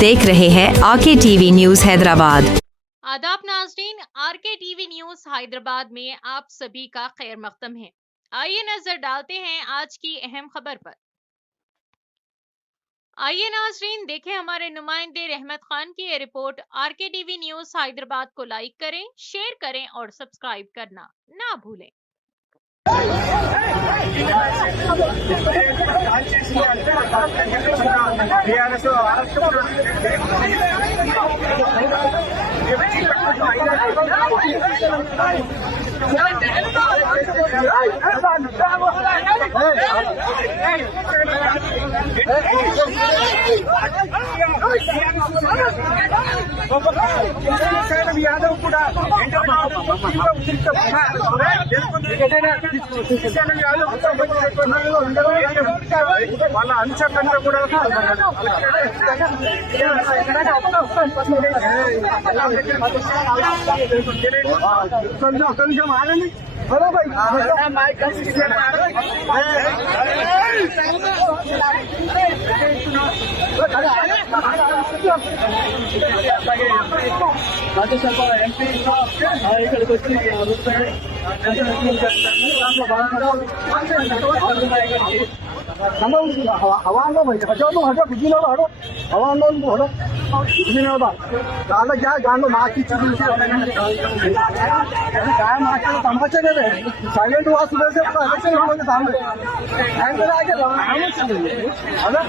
देख रहे हैं आरके टीवी न्यूज हैदराबाद। आदाब नाज़रीन, आरके टीवी न्यूज हैदराबाद में आप सभी का खैर मकदम है। आइए नजर डालते हैं आज की अहम खबर पर। आइए नाज़रीन देखें हमारे नुमाइंदे रहमत खान की ये रिपोर्ट। आरके टीवी न्यूज हैदराबाद को लाइक करें, शेयर करें और सब्सक्राइब करना ना भूलें। यादव కూడా వాళ్ళ అంచనంతా కూడా కొంచెం ఆగండి. హలో భాయ్ రాజ్యసభ ఎంపీ ఇక్కడికి వచ్చి हवा लो भाई हटो लो हटो कुछ नहीं हटो हवा लो हटो कुछ नहीं होता दादा क्या गांडो माँ की चीज क्या माँ के तमाचे दे रहे साइलेंट हुआ सुबह से इलेक्शन हम लोग के सामने टाइम पे आके है ना